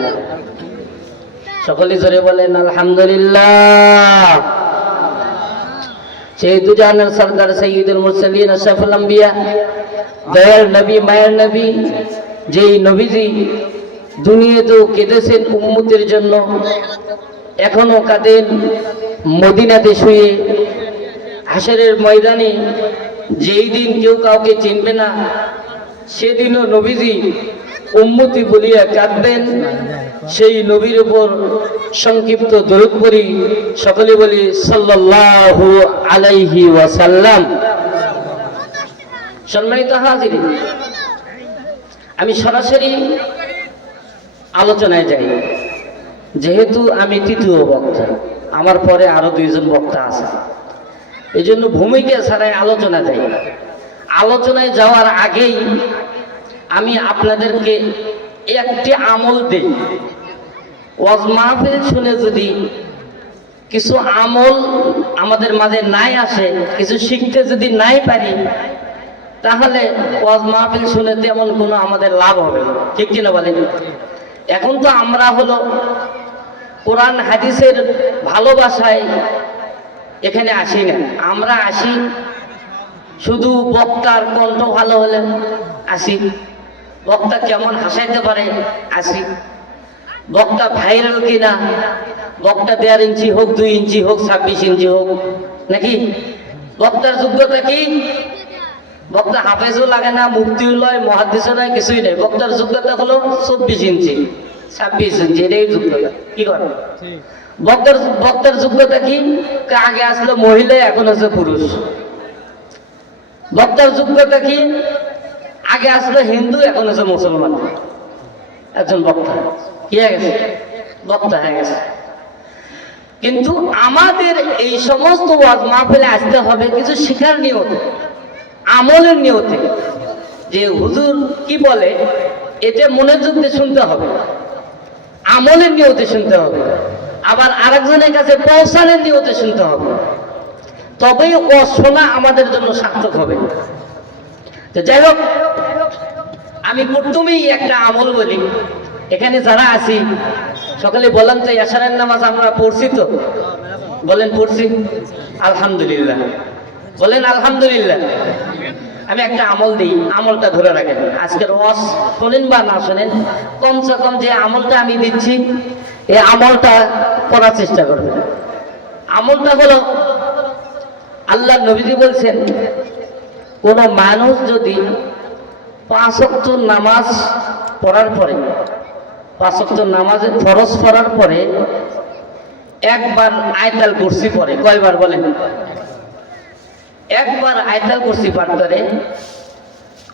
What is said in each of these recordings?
আলহামদুলিল্লাহ। সকলে জোরে বলেন আলহামদুলিল্লাহ। সেই দুজাহানের সরদার সৈয়দুল মুরসালিন আশরাফুল আম্বিয়া, দয়ার নবী মায়ের নবী, যেই নবীজি দুনিয়াতেও কেঁদেছেন উম্মতের জন্য, এখনো কাঁদেন মদিনাতে শুয়ে। হাসরের ময়দানে যেই দিন কেউ কাউকে চিনবে না, সেদিনও নবীজি উম্মতি বলিয়া কাঁদবেন। সেই নবীর উপর সংক্ষিপ্ত দরুদ পড়ি, সকলে বলি সাল্লাল্লাহু আলাইহি ওয়াসাল্লাম। সম্মানিত হাজিরিন, আমি সরাসরি আলোচনায় যাই। যেহেতু আমি তৃতীয় বক্তা, আমার পরে আরো দুইজন বক্তা আছে, এই জন্য ভূমিকা ছাড়াই আলোচনা যাই। আলোচনায় যাওয়ার আগেই আমি আপনাদেরকে একটি আমল দেই। ওয়াজ মাহফিল শুনে যদি কিছু আমল আমাদের মাঝে নাই আসে, কিছু শিখতে যদি নাই পারি, তাহলে ওয়াজ মাহফিল শুনে তেমন কোনো আমাদের লাভ হবে না, ঠিক কিনা বলেন? এখন তো আমরা হলো কোরআন হাদিসের ভালোবাসায় এখানে আসি না, আমরা আসি শুধু বক্তার কণ্ঠ ভালো হলে আসি, বক্তা কেমন হাসাইতে পারে আসি, বক্তা ভাইরাল কিনা, বক্তা 1.5 ইঞ্চি হোক, 2 ইঞ্চি হোক, 26 ইঞ্চি হোক, নাকি বক্তার যোগ্যতা কি? বক্তা হাফেজও লাগে না, মুফতিও নয়, মুহাদ্দিসও নয়, কিছুই নেই। বক্তার যোগ্যতা হলো 24 ইঞ্চি, 26 ইঞ্চি, এটাই যোগ্যতা। কি করে বক্তার যোগ্যতা কি? আগে আসলো মহিলা, এখন হচ্ছে পুরুষ। বক্তার যোগ্যতা কি? আগে আসলো হিন্দু, এখন হচ্ছে মুসলমান। একজন বক্তা কি হয়ে গেছে? বক্তা হয়ে গেছে। কিন্তু আমাদের এই সমস্ত ওয়াজ মাহফিলে আসতে হবে কিছু শিখার নিয়তে, আমলের নিয়তে। যে হুজুর কি বলে এটা মনোযোগ দিয়ে শুনতে হবে, আমলের নিয়তে শুনতে হবে, আবার আরেকজনের কাছে পৌঁছানোর নিয়তে শুনতে হবে, তবেই ও শোনা আমাদের জন্য সার্থক হবে। তো যাই হোক, আমি প্রথমেই একটা আমল বলি। এখানে যারা আছি সকালে বলেন তো, এশারের নামাজ আমরা পড়ছি তো? বলেন পড়ছি? আলহামদুলিল্লাহ বলেন আলহামদুলিল্লাহ। আমি একটা আমল দিই, আমলটা ধরে রাখেন। আজকের ওয়াজ শোনেন বা না শোনেন, কমসে কম যে আমলটা আমি দিচ্ছি এই আমলটা করার চেষ্টা করবেন। আমলটা হলো, আল্লাহ নবীজি বলছেন, কোন মানুষ যদি 5 ওয়াক্ত নামাজ পড়ার পরে, 5 ওয়াক্ত নামাজের ফরজ পড়ার পরে একবার আয়াতুল কুরসি পড়ে, কয়বার বলেন? একবার আয়াতুল কুরসি পাঠ করে,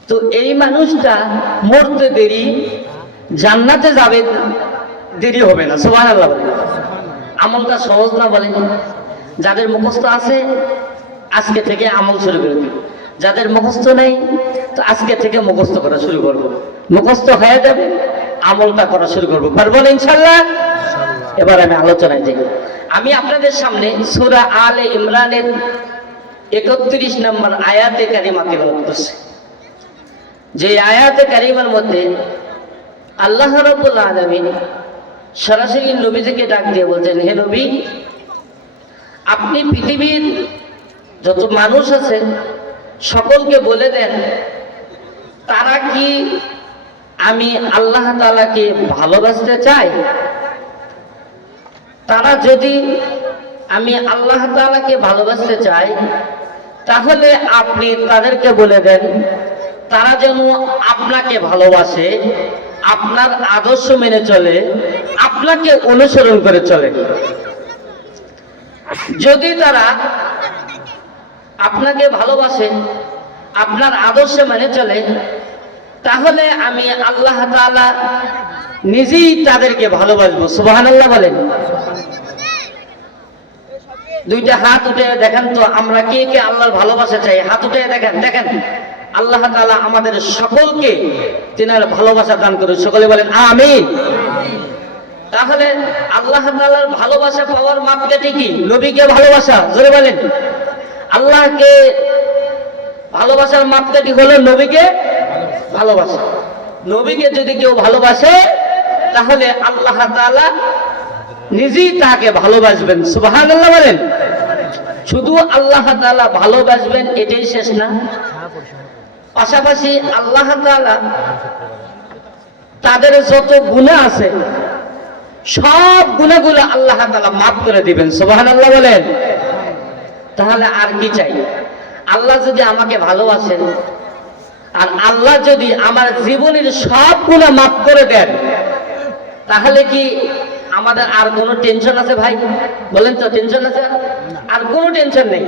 তো এই মানুষটা মরতে দেরি, জান্নাতে যাবে দেরি হবে না। সুবহানাল্লাহ বলেন। আমলটা সহজ না বলেন? যাদের মুখস্থ আছে আজকে থেকে আমল শুরু করে দিই, যাদের মুখস্থ নেই তো আজকে থেকে মুখস্থ করা শুরু করব। মুখস্থ হয়ে যাবে, আমলটা করা শুরু করবো, পারবো না ইনশাআল্লাহ? এবার আমি আলোচনায় যাই। আমি আপনাদের সামনে সূরা আলে ইমরানের 31 নম্বর আয়াতে কারিমা তেলাওয়াত করছি। যে আয়াতে কারিমার মধ্যে আল্লাহ রাব্বুল আলামিন সরাসরি নবীজিকে ডাক দিয়ে বলছেন, হে নবী, আপনি পৃথিবীর যত মানুষ আছে সকলকে বলে দেন, তারা কি আমি আল্লাহ তাআলাকে ভালোবাসতে চায়? তারা যদি আমি আল্লাহ তাআলাকে ভালোবাসতে চাই, তাহলে আপনি তাদেরকে বলে দেন তারা যেন আপনাকে ভালোবাসে, আপনার আদর্শ মেনে চলে, আপনাকে অনুসরণ করে চলে। যদি তারা আপনাকে ভালোবাসে, আপনার আদর্শ মেনে চলে, তাহলে আমি আল্লাহ তাআলা নিজেই তাদেরকে ভালোবাসবো। সুবহানাল্লাহ বলেন। দুইটা হাত উঠে দেখেন তো, আমরা কে কে আল্লাহর ভালোবাসা চাই? হাত উঠে দেখেন। দেখেন আল্লাহ তাআলা আমাদের সকলকে তিনার ভালোবাসা দান করুন। সকলে বলেন আমিন। তাহলে আল্লাহ তাআলার ভালোবাসা পাওয়ার মাপকাঠি কি? নবীকে ভালোবাসা। জোরে বলেন। আল্লাহকে ভালোবাসার মাপকাঠি হলো নবীকে ভালোবাসা। নবীকে যদি কেউ ভালোবাসে তাহলে আল্লাহ তাআলা নিজেই তাকে ভালোবাসবেন। সুবহানাল্লাহ বলেন। শুধু আল্লাহ তাআলা ভালোবাসবেন এটাই শেষ না, পাশাপাশি আল্লাহ তাআলা তাদের যত গুনাহ আছে সব গুনাহগুলো আল্লাহ তাআলা মাফ করে দিবেন। সুবহানাল্লাহ বলেন। তাহলে আর কি চাই? আল্লাহ যদি আমাকে ভালোবাসেন আর আল্লাহ যদি আমার জীবনের সব গুনাহ মাফ করে দেন, তাহলে কি আমাদের আর কোনো টেনশন আছে ভাই? বলেন তো, টেনশন আছে? আর কোনো টেনশন নেই,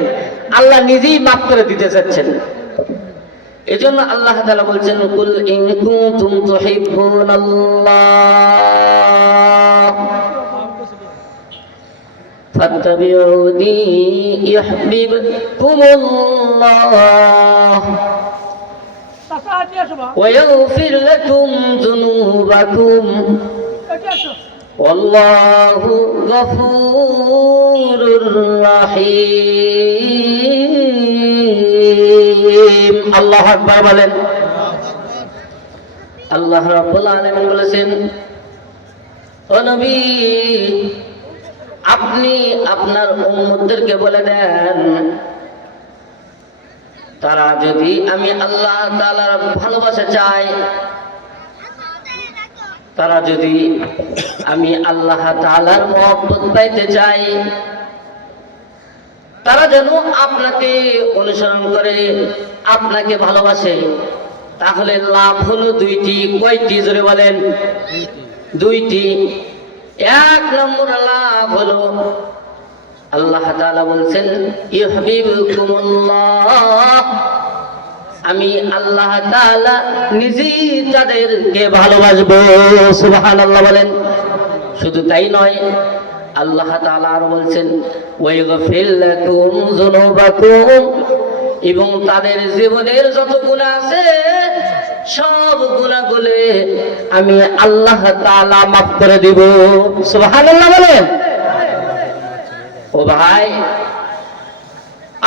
আল্লাহ নিজেই মাফ করে দিতে চাচ্ছেন। এজন্য আল্লাহ তাআলা বলছেন, কুল ইন কুনতুম তুহিব্বুনাল্লাহ ফাত্তাবিউনি ইউহিব্বুকুমুল্লাহ ওয়া ইয়াগফির লাকুম যুনুবাকুম ওয়াল্লাহু গফুরুর রহিম। আল্লাহু আকবার বলেন। আল্লাহ রাব্বুল আলামিন বলেছেন, ও নবী আপনি আপনার উম্মতদেরকে বলে দেন, তারা যদি আমি আল্লাহ তাআলার ভালোবাসা চায়, তারা যদি আমি আল্লাহ তাআলার মহব্বত পাইতে চাই, তারা যেন আপনাকে অনুসরণ করে, আপনাকে ভালোবাসে। তাহলে লাভ হলো দুইটি। কয়টি? জোরে বলেন। দুইটি। এক নম্বর লাভ হলো আল্লাহ তাআলা বলছেন, ইউহিব্বুকুমুল্লাহ, আমি আল্লাহ তাআলা নিজেই তাদেরকে ভালোবাসবো। সুবহানাল্লাহ বলেন। শুধু তাই নয়, আল্লাহ তাআলা আরো বলছেন, ওয়া ইয়াগফির লাকুম যুনুবাকুম, এবং তাদের জীবনের যত গুনাহ আছে সব গুনাহগুলো আমি আল্লাহ তাআলা মাফ করে দিব। সুবহানাল্লাহ বলেন। ও ভাই,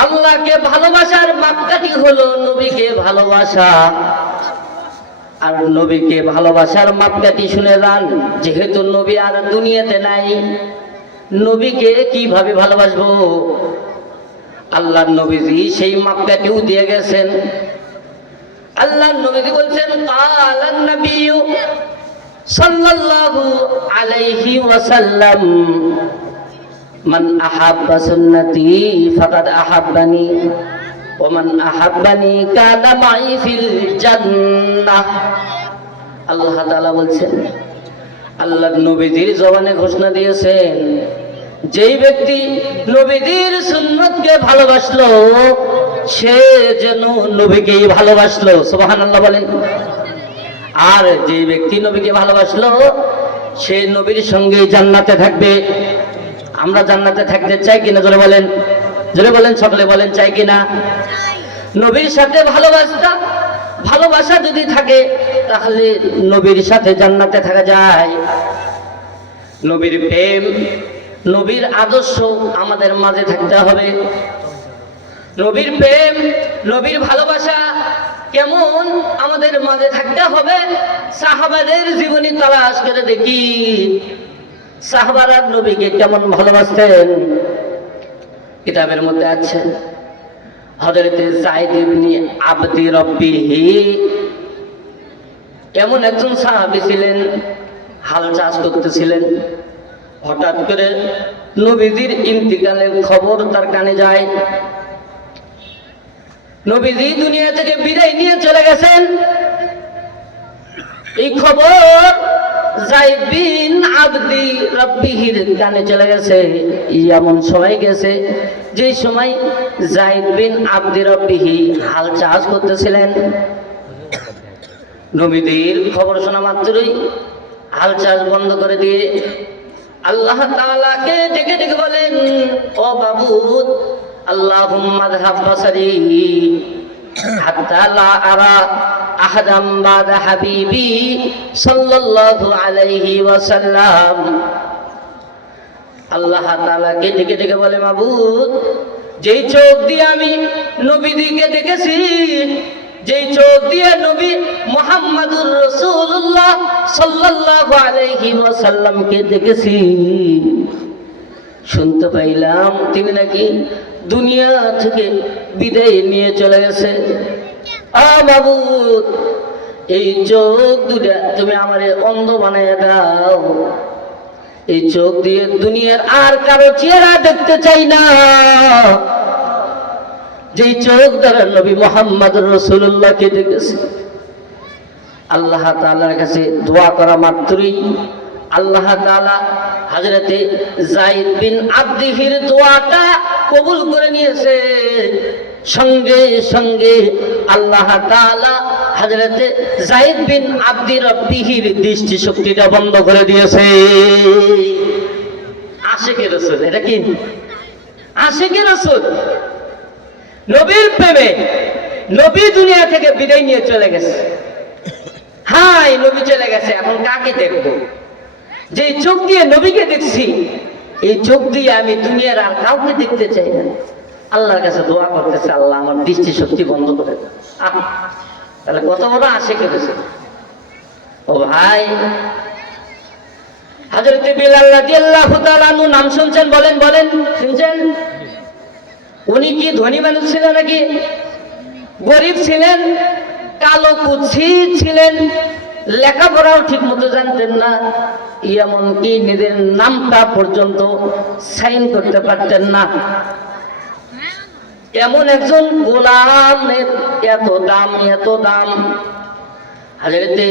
আল্লাহকে ভালোবাসার মাপকাঠি হলো নবীকে ভালোবাসা। আর নবীকে ভালোবাসার মাপকাঠি শুনে যান, যেহেতু নবী আর দুনিয়াতে নাই, নবীকে কিভাবে ভালোবাসবো? আল্লাহর নবীজি সেই মাপকাঠিও দিয়ে গেছেন। আল্লাহর নবীজি বলছেন, কালান নবিয়্যু সাল্লাল্লাহু আলাইহি ওয়াসাল্লাম, মান আহাব্বা সুন্নতি ফাকাদ আহাব্বানি ওয়া মান আহাব্বানি কানা মাই ফিল জান্নাহ। আল্লাহ তাআলা বলছেন, আল্লাহর নবীজির জবানে ঘোষণা দিয়েছেন, যেই ব্যক্তি নবীজির সুন্নতকে ভালোবাসলো সে যেন নবীকেই ভালোবাসলো। সুবহানাল্লাহ বলেন। আর যে ব্যক্তি নবীকে ভালোবাসলো সে নবীর সঙ্গে জান্নাতে থাকবে। আমরা জান্নাতে থাকতে চাই কিনা? জোরে বলেন, জোরে বলেন, সকলে বলেন, চাই কিনা? নবীর সাথে ভালোবাসা যদি থাকে তাহলে নবীর সাথে জান্নাতে থাকা যায়। নবীর প্রেম, নবীর আদর্শ আমাদের মাঝে থাকতে হবে। নবীর প্রেম, নবীর ভালোবাসা কেমন আমাদের মাঝে থাকতে হবে? সাহাবাদের জীবনী তালাশ করে দেখি, সাহাবারা নবীকে কেমন ভালোবাসতেন। কিতাবের মধ্যে আছে, হযরত যায়েদ ইবনে আবদি রব্বিহি এমন একজন সাহাবী ছিলেন, হাল চাষ করতেছিলেন। হঠাৎ করে নবীজির ইন্তিকালের খবর তার কানে যায়। নবীজি দুনিয়া থেকে বিদায় নিয়ে চলে গেছেন। এই খবর যায়েদ বিন আবদি রব্বিহির কানে চলে গেছে। এমন সময় গেছে যে সময় যায়েদ বিন আবদি রব্বিহি হাল চাষ করতেছিলেন। নবীজির খবর শোনা মাত্রই হাল চাষ বন্ধ করে দিয়ে আল্লাহ তাআলাকে ডেকে ডেকে বলেন, ও মাবুদ, আল্লাহুম্মা যহাব বাসারি হাত্তা লা আরা আহাদাম বাদা হাবিবি সাল্লাল্লাহু আলাইহি ওয়াসাল্লাম। আল্লাহ তাআলাকে ডেকে ডেকে বলে, মাবুদ, যেই চোখ দিয়ে আমি নবীজিকে দেখেছি, যেই চোখ দিয়ে নবী মুহাম্মদুর রাসূলুল্লাহ সাল্লাল্লাহু আলাইহি ওয়াসাল্লামকে দেখেছি, শুনতে পাইলাম তিনি নাকি দুনিয়া থেকে বিদায় নিয়ে চলে গেছে। মাবুদ, এই চোখ দুটা তুমি আমারে অন্ধ বানাইয়া দাও, এই চোখ দিয়ে দুনিয়ার আর কারো চেহারা দেখতে চাই না। যেই চোখ দ্বারা নবী মুহাম্মদুর রাসূলুল্লাহকে দেখেছি, আল্লাহ তাআলার কাছে দোয়া করা মাত্রই আল্লাহ তাআলা হযরতে যায়েদ বিন আবদিহির দোয়াটা কবুল করে নিয়েছে। সঙ্গে সঙ্গে আল্লাহ তাআলা হযরতে যায়েদ বিন আবদি রব্বিহির দৃষ্টি শক্তিটা বন্ধ করে দিয়েছে। আশিকে রাসূল, এটা কি আশিকে রাসূল? নবীর প্রেমে নবী দুনিয়া থেকে বিদায় নিয়ে চলে গেছে। হাই, নবী চলে গেছে, এখন কাকে দেখবো? যে চোখ দিয়ে নবীকে দেখছি, এই চোখ দিয়ে আমি দুনিয়ার আর কাউকে দেখতে চাই না। আল্লাহর কাছে দোয়া করতেছে, আল্লাহ আমার দৃষ্টি শক্তি বন্ধ করে দেন। তাহলে কত বড় আশিকে রাসূল। ও ভাই, হযরত বিলাল রাদিয়াল্লাহু তাআলা আনহু নাম শুনছেন? বলেন বলেন, শুনছেন? উনি কি ধনী মানুষ ছিলেন নাকি গরিব ছিলেন? কালো কুৎসি ছিলেন, লেখাপড়াও ঠিক মতো জানতেন না, এমনকি নিজের নামটা পর্যন্ত সাইন করতে পারতেন না। এমন একজন গোলামের এত দাম, এত দাম। হযরতে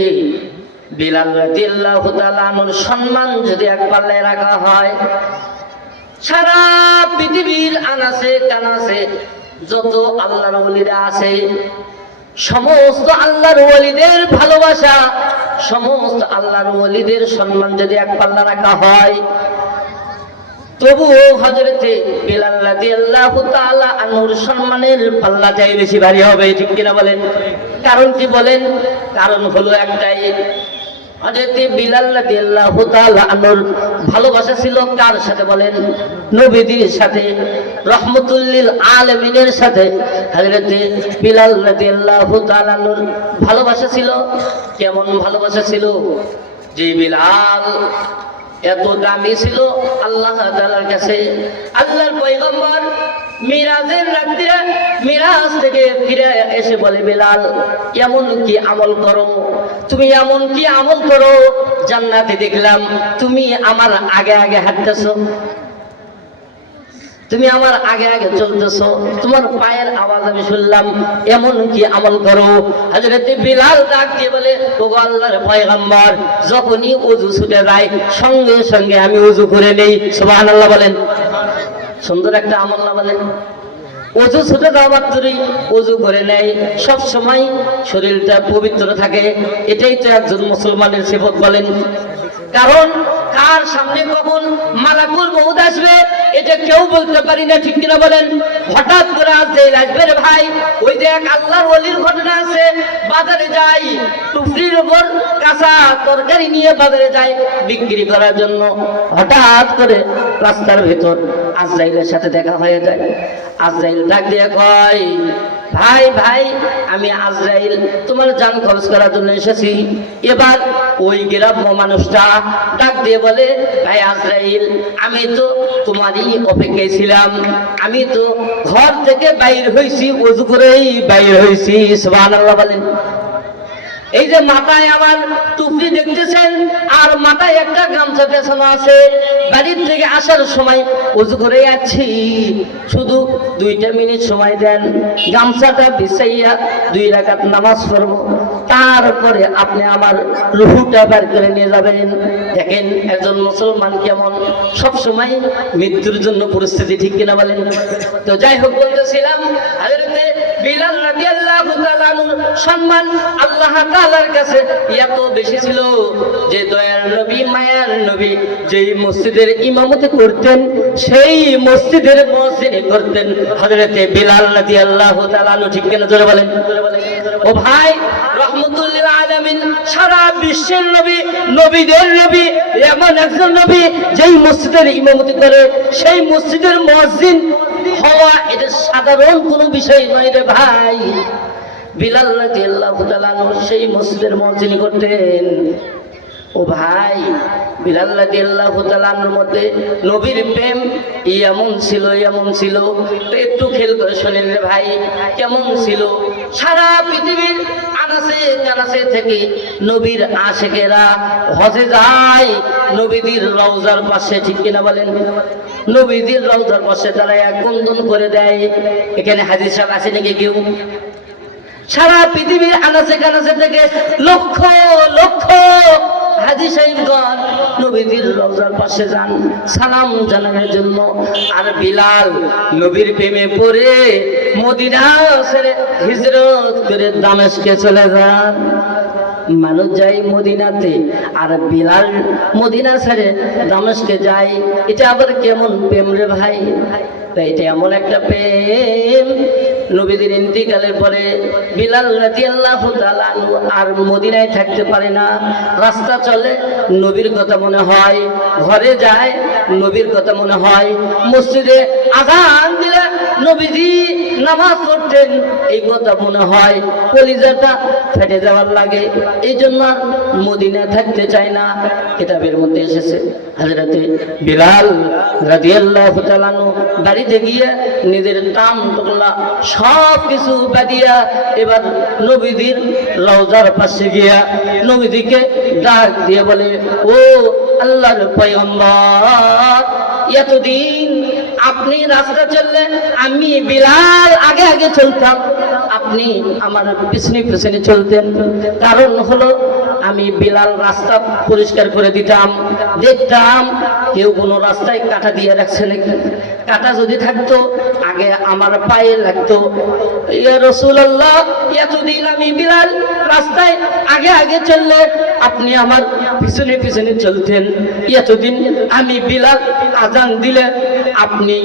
বিলাল রাদিয়াল্লাহু তাআলা আনহুর সম্মান যদি এক পাল্লায় রাখা হয়, সারা পৃথিবীর আনাসে কানাসে যত আল্লাহর ওলিরা আছে, সমস্ত আল্লাহর ওলিদের ভালোবাসা, সমস্ত আল্লাহর ওলিদের সম্মান যদি এক পাল্লা রাখা হয়, তবুও হযরতে বিলাল রাদিয়াল্লাহু তাআলা আনহুর সম্মানের পাল্লাটাই বেশি ভারী হবে। ঠিক কিনা বলেন? কারণ কি বলেন? কারণ হলো একটাই, হযরতে বিলাল রাদিয়াল্লাহু তাআলা আনহুর ভালোবাসা ছিল কার সাথে বলেন? নবীদের সাথে, রাহমাতুল লিল আলামিনের সাথে হযরতে বিলাল রাদিয়াল্লাহু তাআলা আনহুর ভালোবাসা ছিল। কেমন ভালোবাসা ছিল? যে বিলাল এত দামি ছিল আল্লাহ তাআলার কাছে। আল্লাহর পয়গম্বর মিরাজের রাতে মিরাজ থেকে ফিরে এসে বলে, বিলাল এমন কি আমল করো, তুমি এমন কি আমল করো, জান্নাতে দেখলাম তুমি আমার আগে আগে হাঁটতেছো, তুমি আমার আগে আগে চলতেছো, তোমার পায়ের আওয়াজ আমি শুনলাম, এমন কি আমল করো? হযরত বিলাল ডাক দিয়ে বলে, ওগো আল্লাহর পয়গম্বর, যখনই ওযু ছুটে যায় সঙ্গে সঙ্গে আমি ওযু করে নেই। সুবহানাল্লাহ বলেন। সুন্দর একটা আমল না বলেন? ওযু ছুটে যাওয়া মাত্রই ওযু করে নেয়, সব সময় শরীরটা পবিত্র থাকে। এটাই তো একজন মুসলমানের সিফত বলেন। কারণ কার সামনে কখন মালাকুল মউত আসবে এটা কেউ বলতে পারি না। ঠিক কিনা বলেন? হঠাৎ করে আসবে রে ভাই। ওই যে এক আল্লাহর ওলির ঘটনা আছে, বাজারে যাই, টুকরির উপর কাঁচা তরকারি নিয়ে বাজারে যায় বিক্রি করার জন্য। হঠাৎ করে রাস্তার ভেতর আজরাইলের সাথে দেখা হয়ে যায়। আজরাইল ডাক দিয়ে কয়, ভাই ভাই, আমি আজরাইল তোমার জান খরচ করার জন্য এসেছি। এবার ওই গ্রাম্য মানুষটা ডাক দিয়ে বলে, ভাই আজরাইল, আমি তো তোমারই অপেক্ষায় ছিলাম, আমি তো ঘর থেকে বাইর হয়েছি, ওযু করেই বাইর হয়েছি। সুবহানাল্লাহ বলেন। এই যে মাথায় আমার টুপি দেখতেছেন আর মাথায় একটা গামছা পেছানো আছে, বাড়ির থেকে আসার সময় ওযু করে যাচ্ছি, শুধু 2 মিনিট সময় দেন, গামছাটা বিছাইয়া 2 রাকাত নামাজ পড়বো, তারপরে আপনি আমার রুহুটা বের করে নিয়ে যাবেন। দেখেন একজন মুসলমান কেমন সব সময় মৃত্যুর জন্য পরিস্থিতি। ঠিক কিনা বলেন? তো যাই হোক, বলতেছিলাম হযরতে বিলাল রাদিয়াল্লাহু তাআলা আনহুর সম্মান আল্লাহ তাআলার কাছে এত বেশি ছিল যে দয়ার নবী, মায়ার নবী যেই মসজিদের ইমামতি করতেন, সেই মসজিদের মুয়াজ্জিন করতেন হযরতে বিলাল রাদিয়াল্লাহু তাআলা আনহু। ঠিক কিনা জোরে বলেন? ও ভাই, রাহমাতুল লিল আলামিন, সারা বিশ্বের নবী, নবীদের নবী, এমন একজন নবী যেই মসজিদের ইমামতি করে, সেই মসজিদের মুয়াজ্জিন হওয়া এটা সাধারণ কোনো বিষয় নয় রে ভাই। বিলাল রাদিয়াল্লাহু তাআলা সেই মসজিদের মুয়াজ্জিনি করতেন। ও ভাই, বিলাল রাদিয়াল্লাহু তাআলার মধ্যে নবীর প্রেম এমন ছিল, তো একটু খেল করে শোনেন রে ভাই, কেমন ছিল। সারা পৃথিবীর আনাচে কানাচে থেকে নবীর আশিকেরা হজে যায় নবীদের রওজার পাশে, ঠিক কিনা বলেন? নবীদের রওজার পাশে তারা এক বন্ধন করে দেয়। এখানে হাজির সাহেব আছে নাকি কেউ? সারা পৃথিবীর আনাচে কানাচে থেকে লক্ষ লক্ষ হাজী সাহেবগণ নবীদের রওজার পাশে যান সালাম জানানোর জন্য। আর বিলাল নবীর প্রেমে পড়ে মদিনা ছেড়ে হিজরত করে দামেস্কে চলে যান। মানুষ যায় মদিনাতে, আর বিলাল মদিনা ছেড়ে দামেস্কে যায়। এটা আবার কেমন প্রেম রে ভাই? তাই এটা এমন একটা প্রেম, নবীদের ইন্তিকালের পরে বিলাল রাদিয়াল্লাহু তাআলা আর মদিনায় থাকতে পারে না। রাস্তা চলে নবীর কথা মনে হয়, ঘরে যায় নবীর কথা মনে হয়, মসজিদে আযান দিলে নবীজি নামাজ পড়তেন এই কথা মনে হয়, কলিজাটা ফেটে যাওয়ার লাগে। এই জন্য আর মদিনায় থাকতে চায় না। কিতাবের মধ্যে এসেছে হযরতে বিলাল রাদিয়াল্লাহু তাআলা বাড়িতে গিয়ে নিজের টান টুকলা সব কিছু বাদিয়া এবার নবীদের রওজার পাশে গিয়া নবীজিকে ডাক দিয়ে বলে, ও আল্লাহর পয়গম্বর, এতদিন আপনি রাস্তা চললে আমি বিলাল আগে আগে চলতাম, আপনি আমার পিছনে পিছনে চলতেন। কারণ হলো আমি বিলাল রাস্তা পরিষ্কার করে দিতাম, দেখতাম কেউ কোনো রাস্তায় কাঁটা দিয়ে রাখছে নাকি। কাঁটা যদি থাকতো আগে আমার পায়ে লাগতো। ইয়া রাসূলুল্লাহ, এতদিন আমি বিলাল রাস্তায় আগে আগে চললে আপনি আমার পিছনে পিছনে চলতেন। এতদিন আমি বিলাল আজান দিলে আপনি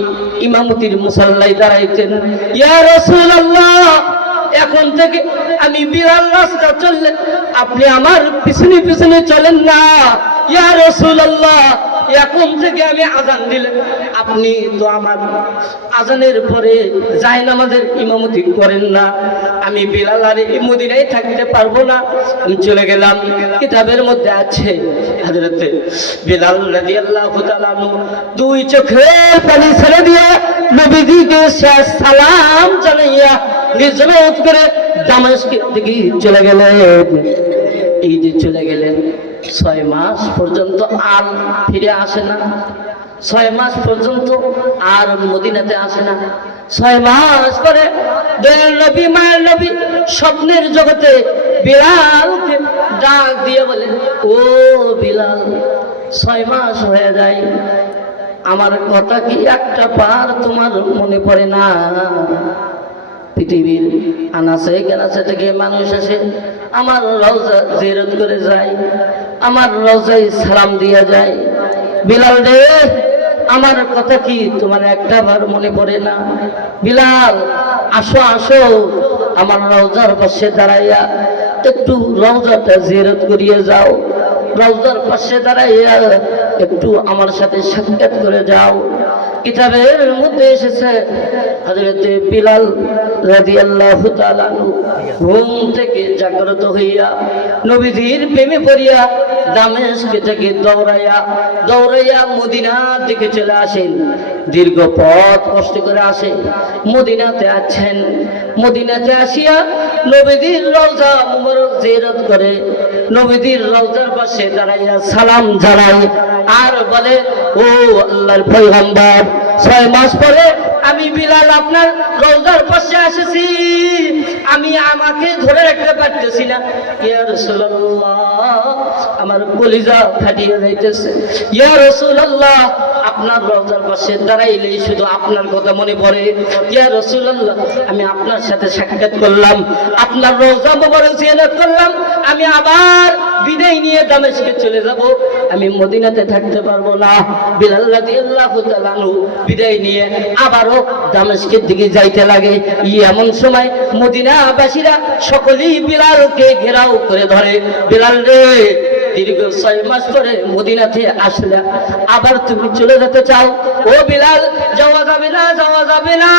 ইমামতির মুসাল্লায় দাঁড়াইতেন। ইয়া রাসূলুল্লাহ, এখন থেকে আমি বিলাল রাস্তা চললে আপনি আমার পিছনে পিছনে চলেন না। ইয়া রাসূলুল্লাহ, এখন থেকে আমি আজান দিলে আপনি তো আমার আজানের পরে জায়নামাজের ইমামতি করেন না। আমি বিলাল আর এই মদিনায় থাকতে পারবো না, আমি চলে গেলাম। কিতাবের মধ্যে আছে হযরতে বিলাল রাদিয়াল্লাহু তাআলা দুই চোখের পানি ছেড়ে দিয়ে নবীজিকে শেষ সালাম জানাইয়া হিজরত করে দামেস্কের দিকে চলে গেলেন। এই যে চলে গেলেন, 6 মাস পর্যন্ত আর ফিরে আসে না। 6 মাস পর্যন্ত আর মদিনাতে আসে না। 6 মাস পরে দয়াল নবী মায়ের নবী স্বপ্নের জগতে বিলালকে ডাক দিয়ে বলেন, ও বিলাল, 6 মাস হয়ে যায়, আমার কথা কি একটা বার তোমার মনে পড়ে না? পৃথিবীর আনাচে কানাচে থেকে মানুষ আসে, আমার রওজা জিয়ারত করে যায়, আমার রওজায় সালাম দিয়ে যায়। বিলাল রে, আমার কথা কি তোমার একটা বার মনে পড়ে না? বিলাল, আসো আসো, আমার রওজার পাশে দাঁড়াইয়া একটু রওজাটা জিয়ারত করিয়ে যাও। রওজার পাশে দাঁড়াইয়া একটু আমার সাথে সাক্ষাৎ করে যাও। কিতাবের মধ্যে এসেছে হযরতে বিলাল রাদিয়াল্লাহু তাআলা ঘুম থেকে জাগ্রত হইয়া নবীজির প্রেমে পড়িয়া দামেস্ক থেকে দৌড়াইয়া মদিনার দিকে চলে আসেন। দীর্ঘ পথ কষ্ট করে আসে, মদিনাতে আছেন। মদিনাতে আসিয়া নবীজির রওজা মুবারক জিয়ারত করে নবীজির রওজার পাশে দাঁড়াইয়া সালাম জানায় আর বলে, ও আল্লাহর পয়গম্বর, 6 মাস পরে আমি বিলাল আপনার রওজার পাশে এসেছি, আমি আমাকে ধরে রাখতে পারতেছি না। ইয়া রাসূলুল্লাহ, আমার কলিজা ফাটিয়ে যাইতেছে। ইয়া রাসূলুল্লাহ, আপনার রওজার পাশে দাঁড়াইলেই শুধু আপনার কথা মনে পড়ে। ইয়া রাসূলুল্লাহ, আমি আপনার সাথে সাক্ষাৎ করলাম, আপনার রওজা মুবারক জিয়ারত করলাম, আমি আবার বিদায় নিয়ে দামেস্কে চলে যাব, আমি মদিনাতে থাকতে পারবো না। বিলাল রাদিয়াল্লাহু তাআলা বিদায় নিয়ে আবারও দামেস্কের দিকে যাইতে লাগে। এমন সময় মদিনাবাসীরা সকলেই বিলালকে ঘেরাও করে ধরে, বিলাল রে, দীর্ঘ 6 মাস পরে মদিনাতে আসলে আবার তুমি চলে যেতে চাও। ও বিলাল, যাওয়া যাবে না, যাওয়া যাবে না।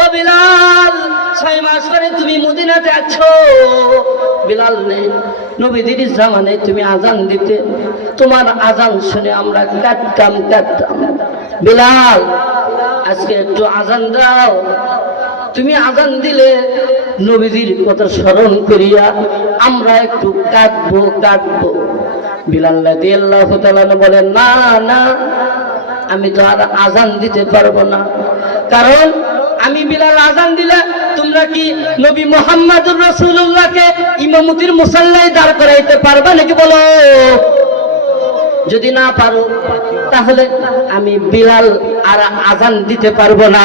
ও বিলাল, 6 মাস পরে তুমি মদিনাতে আছো। বিলাল রে, নবীদের জামানে তুমি আজান দিতে, তোমার আজান শুনে আমরা কাঁদতাম। বিলাল, আজকে একটু আজান দাও। তুমি আজান দিলে নবীজির কথা স্মরণ করিয়া আমরা একটু কাঁদবো। বিলাল রাদিয়াল্লাহু তাআলা বলেন, না না, আমি তো আর আজান দিতে পারবো না। কারণ আমি বিলাল আজান দিলে তোমরা কি নবী মুহাম্মদুর রাসূলুল্লাহকে ইমামতির মুসাল্লায় দাঁড় করাইতে পারবে নাকি বলো? যদি না পারো তাহলে আমি বিলাল আর আজান দিতে পারবো না।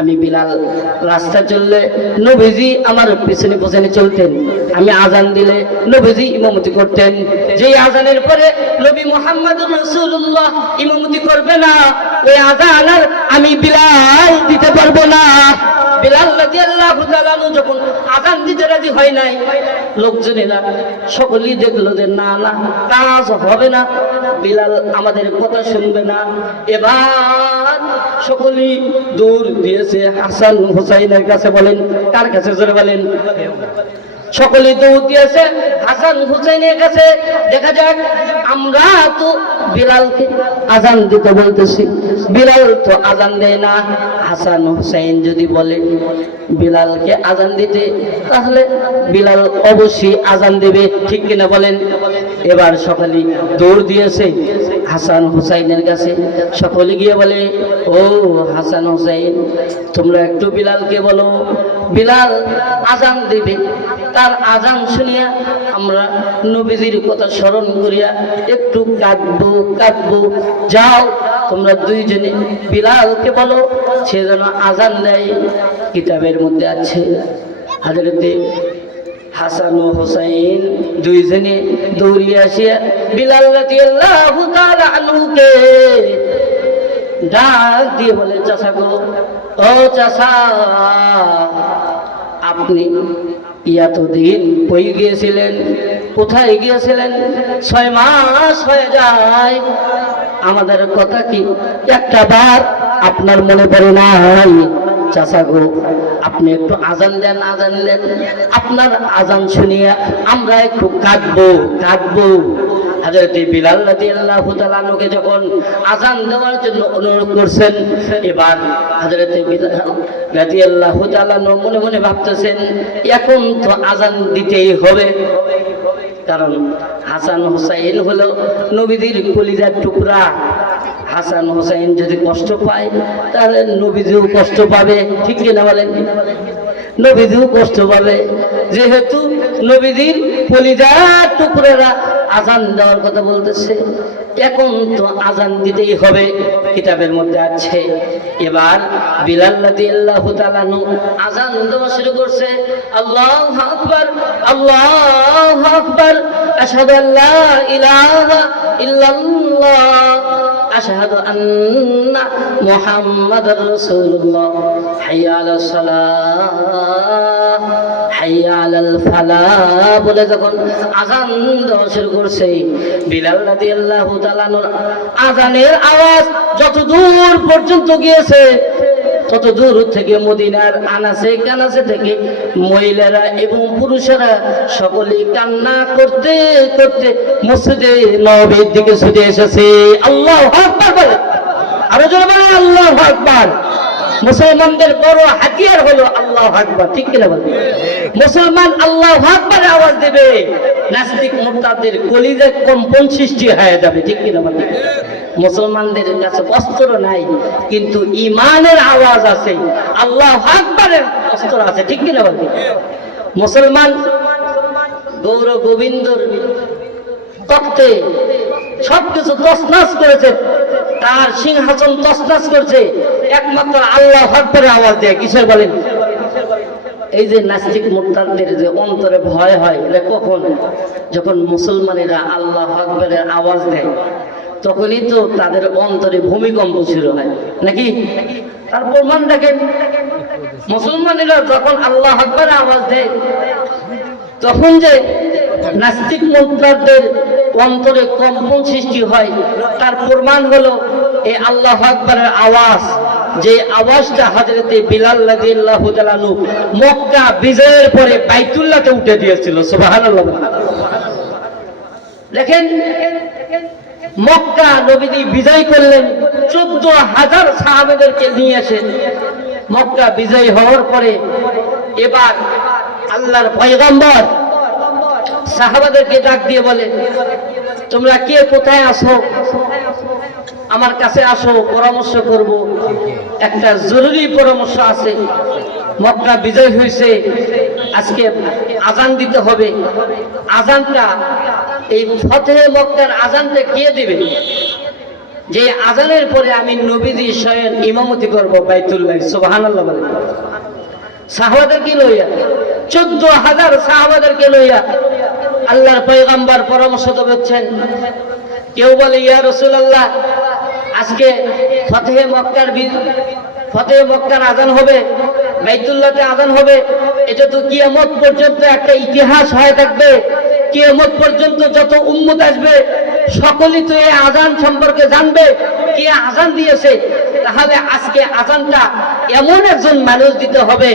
আমি বিলাল রাস্তা চললে নবীজি আমার পিছনে পিছনে চলতেন। আমি আজান দিলে নবীজি ইমামতি করতেন। যেই আজানের পরে নবী মুহাম্মদুর রাসূলুল্লাহ ইমামতি করবে না, ওই আজান আর আমি বিলাল দিতে পারবো না। বিলাল রাদিয়াল্লাহু তাআলা যখন আজান দিতে রাজি হয় নাই, লোকজনেরা সকলেই দেখলো যে না না, কাজ হবে না, বিলাল আমাদের কথা শুনবে না। এবার সকলেই দৌড় দিয়েছে হাসান হুসাইনের কাছে। বলেন কার কাছে? জোরে বলেন। সকলে দৌড় দিয়েছে হাসান হুসাইনের কাছে। দেখা যাক, আমরা তো বিলালকে আজান দিতে বলতেছি, বিলাল তো আজান দেয় না। হাসান হুসাইন যদি বলে বিলালকে আজান দিতে, তাহলে বিলাল অবশ্যই আজান দেবে, ঠিক কিনা বলেন? এবার সকলে দৌড় দিয়েছে হাসান হুসাইনের কাছে। সকলে গিয়ে বলে, ও হাসান হুসাইন, তোমরা একটু বিলালকে বলো, বিলাল আজান দিবে। তার আজান শুনিয়া আমরা নবীজির কথা স্মরণ করিয়া একটু কাঁদবো। যাও তোমরা দুইজনে বিলালকে বলো, সে যেন আজান দেয়। কিতাবের মধ্যে আছে হযরতে হাসান ও হুসাইন দুইজনে দৌড়িয়ে আসিয়া বিলাল রাদিয়াল্লাহু তাআলা আনহুকে ডাক দিয়ে বলে, চাচা গো, ও চাচা, আপনি এতদিন কই গিয়েছিলেন? কোথায় গিয়েছিলেন? 6 মাস হয়ে যায়, আমাদের কথা কি একটা বার আপনার মনে পড়ে নাই? চাচা গো, আপনি একটু আজান দেন, আজান দেন। আপনার আজান শুনিয়া আমরা একটু কাঁদবো। হযরত বিলাল রাদিয়াল্লাহু তাআলা আনহুকে যখন আজান দেওয়ার জন্য অনুরোধ করছেন, এবার হযরত বিলাল রাদিয়াল্লাহু তাআলা মনে মনে ভাবতেছেন, এখন তো আজান দিতেই হবে। কারণ হাসান হুসাইন হলো নবীজির কলিজার টুকরা। হাসান হুসাইন যদি কষ্ট পায়, তাহলে নবীজিও কষ্ট পাবে, ঠিক কিনা বলেন? নবীজিও কষ্ট পাবে। যেহেতু নবীজির কলিজার টুকরারা আজান দেওয়ার কথা বলতেছে, এখন তো আজান দিতেই হবে, কিতাবের মধ্যে আছে। এবার বিলাল রাদিয়াল্লাহু তাআলা আজান দেওয়া শুরু করছে। আল্লাহু আকবার, আল্লাহু আকবার, আশহাদু আল্লা ইলাহা ইল্লাল্লাহ, আশহাদু আন্না মুহাম্মাদুর রাসূলুল্লাহ, হাইয়া আলাস সালাহ, হাইয়া আলাল ফালাহ বলে যখন আজান দেওয়া শুরু করছে, বিলাল রাদিয়াল্লাহু তাআলা আজানের আওয়াজ যত দূর পর্যন্ত গিয়েছে, তত দূর থেকে মদিনার আনাচে কানাচে থেকে মহিলারা এবং পুরুষেরা সকলে কান্না করতে করতে মসজিদে নববীর দিকে ছুটে এসেছে। আল্লাহু আকবার বলে, আরো জোরে বলে আল্লাহু আকবার। মুসলমানদের বড় হাতিয়ার হলো আল্লাহু আকবার, ঠিক কিনা বলেন? মুসলমান আল্লাহু আকবারের আওয়াজ দেবে, নাস্তিক মুরতাদের কলিজা কম্পন সৃষ্টি হয়ে যাবে, ঠিক কিনা বলেন? মুসলমানদের কাছে অস্ত্র নাই, কিন্তু ঈমানের আওয়াজ আছে, আল্লাহু আকবারের অস্ত্র আছে, ঠিক কিনা বলেন? মুসলমান গৌর গোবিন্দর তত্ত্বে সবকিছু তছনছ করেছে, তার সিংহাসন তছনছ করছে, একমাত্র আল্লাহু আকবারের আওয়াজ দেয়। কিসের বলেন? এই যে নাস্তিক মুরতাদদের যে অন্তরে ভয় হয়, এটা কখন? যখন মুসলমানেরা আল্লাহু আকবারের আওয়াজ দেয়, তখনই তো তাদের অন্তরে ভূমিকম্প শুরু হয়, নাকি? তার প্রমাণ দেখেন, মুসলমানেরা যখন আল্লাহু আকবারের আওয়াজ দেয়, তখন যে নাস্তিক মুনকারদের অন্তরে কম্পন সৃষ্টি হয়, তার প্রমাণ হলো এই আল্লাহু আকবারের আওয়াজ, যে আওয়াজটা হযরতে বিলাল রাদিয়াল্লাহু তাআলা আনহু মক্কা বিজয়ের পরে বাইতুল্লাহতে উঠে দিয়েছিল। সুবহানাল্লাহ। দেখেন, মক্কা নবীজি বিজয় করলেন, 14,000 সাহাবাদেরকে নিয়ে এসে মক্কা বিজয় হওয়ার পরে এবার আল্লাহর পয়গম্বর সাহাবাদেরকে ডাক দিয়ে বলে, তোমরা কে কোথায় আসো, আমার কাছে আসো, পরামর্শ করব। একটা জরুরি পরামর্শ আছে। মক্কা বিজয় হয়েছে, আজকে আজান দিতে হবে। আজানটা, এই ফতেহ মক্কার আজানটা কে দিবে? যে আজানের পরে আমি নবীজি স্বয়ং ইমামতি করব বাইতুল্লাহ। সুবহানাল্লাহ বলে। সাহাবাদেরকে লইয়া, 14,000 সাহাবাদেরকে লইয়া আল্লাহর পয়গম্বর পরামর্শ দিচ্ছেন। কেউ বলে, ইয়া রাসূলুল্লাহ, আজকে ফতেহ মক্কার আজান হবে, বাইতুল্লাহতে আজান হবে, এটা তো কিয়ামত পর্যন্ত একটা ইতিহাস হয়ে থাকবে। কিয়ামত পর্যন্ত যত উম্মত আসবে সকলেই তো এই আজান সম্পর্কে জানবে, কে আজান দিয়েছে। তাহলে আজকে আজানটা এমন একজন মানুষ দিতে হবে,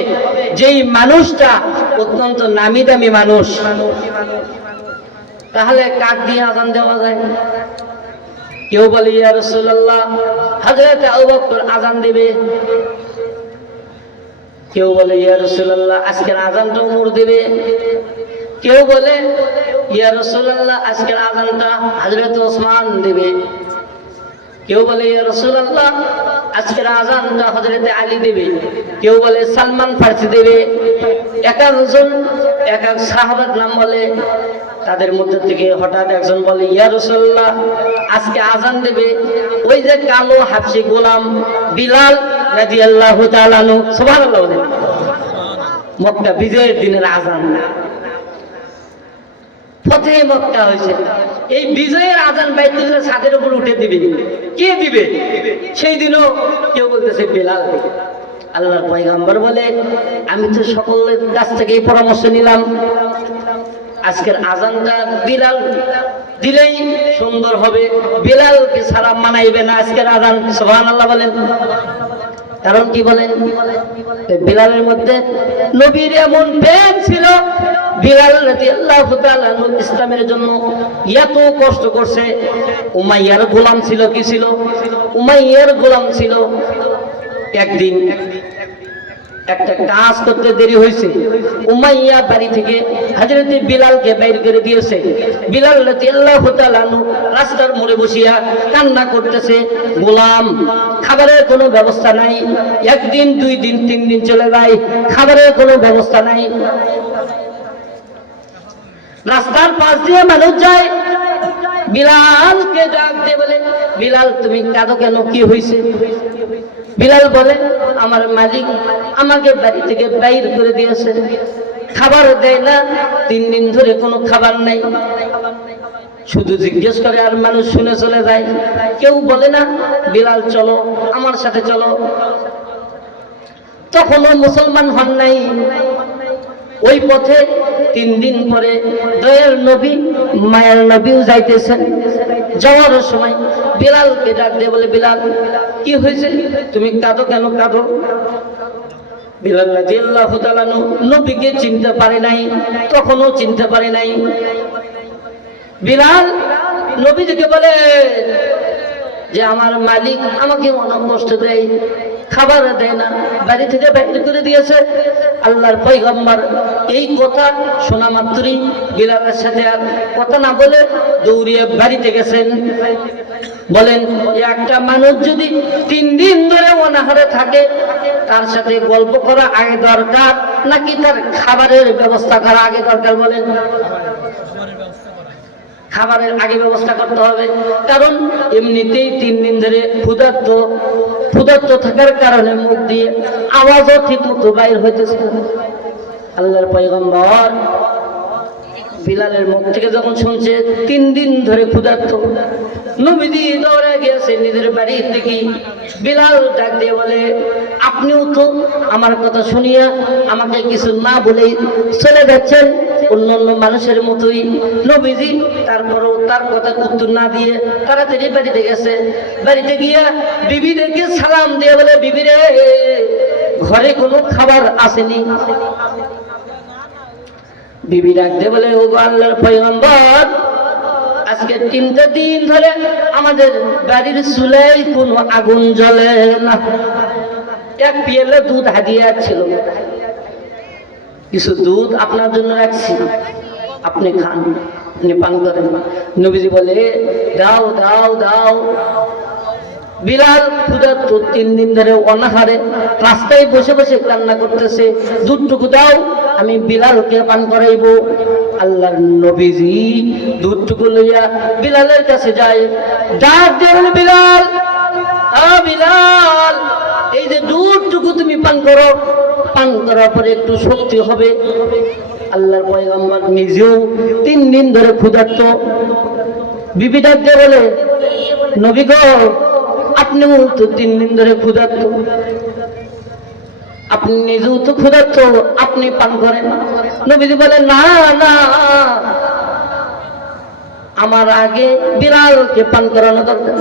যেই মানুষটা অত্যন্ত নামি দামি মানুষ। তাহলে কাক দিয়ে আজান দেওয়া যায়? কেউ বলে, ইয়া রাসূলুল্লাহ, হযরত আবু বকর আজান দেবে। কেউ বলে, ইয়া রাসূলুল্লাহ, আজকের আজানটা ওমর দেবে। কেউ বলে, ইয়া রাসূলুল্লাহ, আজকের আজানটা হযরত ওসমান দেবে। কেউ বলে, ইয়া রাসূলুল্লাহ, আজকের আজানটা হযরত আলী দেবে। কেউ বলে সালমান ফারসি দেবে। এক একজন এক এক সাহাবার নাম বলে। তাদের মধ্যে থেকে হঠাৎ একজন বলে, ইয়া রাসূলুল্লাহ, আজকে আজান দেবে ওই যে কালো হাবশী গোলাম বিলাল রাদিয়াল্লাহু তাআলা আনহু। সুবহানাল্লাহ। মক্কা বিজয়ের দিনের আজান, ফতেহ মক্কা হয়েছে। এই বিজয়ের আজান বাইতুল্লাহ ছাদের উপর উঠে দিবে। কে দিবে? সেই দিনও কেউ বলতেছে বিলাল। আল্লাহর পয়গম্বর বলে, আমি তো সকলের কাছ থেকে এই পরামর্শ নিলাম, আজকের আজানটা বিলাল দিলেই সুন্দর হবে। বিলালকে ছাড়া মানাইবে না আজকের আজান। সুবহানাল্লাহ বলেন। কারণ কি বলেন? বিলালের মধ্যে নবীর এমন প্রেম ছিল। বিলাল রাদিয়াল্লাহু তাআলা ইসলামের জন্য এত কষ্ট করছে। উমাইয়ার গোলাম ছিল, কি ছিল? উমাইয়ার গোলাম ছিল। একদিন একটা কাজ করতে দেরি হয়েছে, উমাইয়া বাড়ি থেকে হযরত বিলালকে বাইর করে দিয়েছে। বিলাল রাদিয়াল্লাহু তাআলা রাস্তার মোড়ে বসিয়া কান্না করতেছে, গোলাম, খাবারের কোনো ব্যবস্থা নাই। একদিন, 2 দিন, 3 দিন চলে যায়, খাবারের কোনো ব্যবস্থা নাই। রাস্তার পাশ দিয়ে মানুষ যায়, বিলালকে ডাক দিয়ে বলে, বিলাল, তুমি কাঁদো কেন, কি হয়েছে? বিলাল বলে, আমার মালিক আমাকে বাড়ি থেকে বাইর করে দিয়েছে, খাবার দেয় না, 3 দিন ধরে কোনো খাবার নেই। শুধু জিজ্ঞেস করে আর মানুষ শুনে চলে যায়। কেউ বলে না, বিলাল চলো, আমার সাথে চলো। তখনও মুসলমান হন নাই। ওই পথে 3 দিন পরে দয়ার নবী, মায়ের নবীও যাইতেছেন। যাওয়ার সময় বিলালকে ডাক দিয়ে বলে, বিলাল, কি হয়েছে, তুমি কাঁদো কেন, কাঁদো? বিলাল রাদিয়াল্লাহু তাআলা নবীকে চিনতে পারে নাই, তখনও চিনতে পারে নাই। বিলাল নবীজিকে বলে যে আমার মালিক আমাকে অনেক কষ্ট দেয়, খাবার দেয় না, বাড়ি থেকে বাইরে করে দিয়েছে। আল্লাহর পয়গম্বর এই কথা শোনা মাত্রই বিলালের সাথে আর কথা না বলে দৌড়িয়ে বাড়িতে গেছেন। বলেন, একটা মানুষ যদি 3 দিন ধরে অনাহারে থাকে, তার সাথে গল্প করা আগে দরকার নাকি তার খাবারের ব্যবস্থা করা আগে দরকার? বলেন, খাবারের আগে ব্যবস্থা করতে হবে। কারণ এমনিতেই 3 দিন ধরে ক্ষুধার্ত থাকার কারণে মুখ দিয়ে আওয়াজও ঠিক মতো বাইর হইতেছে। আল্লাহর পয়গম্বর বিলালের মুখ থেকে যখন শুনছে 3 দিন ধরে ক্ষুধার্ত, নবীজি দৌড়ে গিয়েছে নিজের বাড়ি থেকে। বিলাল ডাক দিয়ে বলে, আপনিও তো আমার কথা শুনিয়া আমাকে কিছু না বলেই চলে যাচ্ছেন অন্যান্য মানুষের মতোই। নবীজি তারপরও তার কথা উত্তর না দিয়ে তাড়াতাড়ি বাড়িতে গেছে। বাড়িতে গিয়া বিবিদেরকে সালাম দিয়ে বলে, বিবিরে ঘরে কোনো খাবার আসেনি। বিবি ডাক দিয়ে বলে, ও আল্লাহর পয়গম্বর, আজকে 3টা দিন ধরে আমাদের বাড়ির চুলায় কোনো আগুন জ্বলে না। 1 পিয়ালা দুধ হাদিয়া ছিল, কিছু দুধ আপনার জন্য রাখছি, আপনি খান, আপনি পান করেন। নবীজি বলে, দাও দাও দাও। বিলাল ক্ষুধার্ত, 3 দিন ধরে অনাহারে রাস্তায় বসে বসে কান্না করতেছে, দুধটুকু দাও, আমি বিলালকে পান করাইব। আল্লাহর নবীজি দুধটুকু লইয়া বিলালের কাছে যায়, ডাক দিয়ে বলে, বিলাল, বিলাল, এই যে দুধটুকু তুমি পান করো, পান করার পরে একটু শক্তি হবে। আল্লাহর পয়গম্বর নিজেও 3 দিন ধরে ক্ষুধার্ত। বিবি ডাক দিয়ে বলে, নবী গো, আপনিও তো 3 দিন ধরে ক্ষুধার্ত, আপনি নিজেও তো ক্ষুধার্ত, আপনি পান করেন। নবীজি বলে, না না, আমার আগে বিলালকে পান করানো দরকার।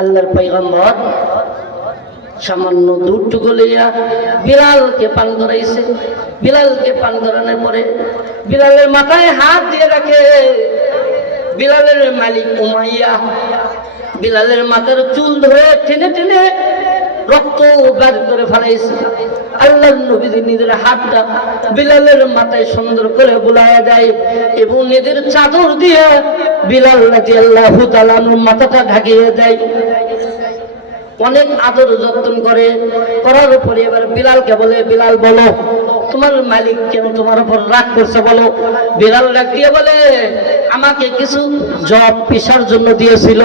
আল্লাহর পয়গম্বর সামান্য দুধটুকু লইয়া বিলালকে পান করাইছে। বিলালকে পান করানোর পরে বিলালের মাথায় হাত দিয়ে রাখে। বিলালের মালিক উমাইয়া বিলালের মাথার চুল ধরে টেনে টেনে রক্ত বের করে ফেলাইছে। আল্লাহর নবীজি নিজের হাতটা বিলালের মাথায় সুন্দর করে বুলাইয়া দেয় এবং নিজের চাদর দিয়ে বিলাল রাদিয়াল্লাহু তাআলা মাথাটা ঢাকিয়ে দেয়। অনেক আদর যত্ন করে, করার উপরে এবার বিলালকে বলে, বিলাল বলো, তোমার মালিক কেন তোমার উপর রাগ করছে বলো। বিলাল ডাক দিয়ে বলে, আমাকে কিছু জব পিসার জন্য দিয়েছিল,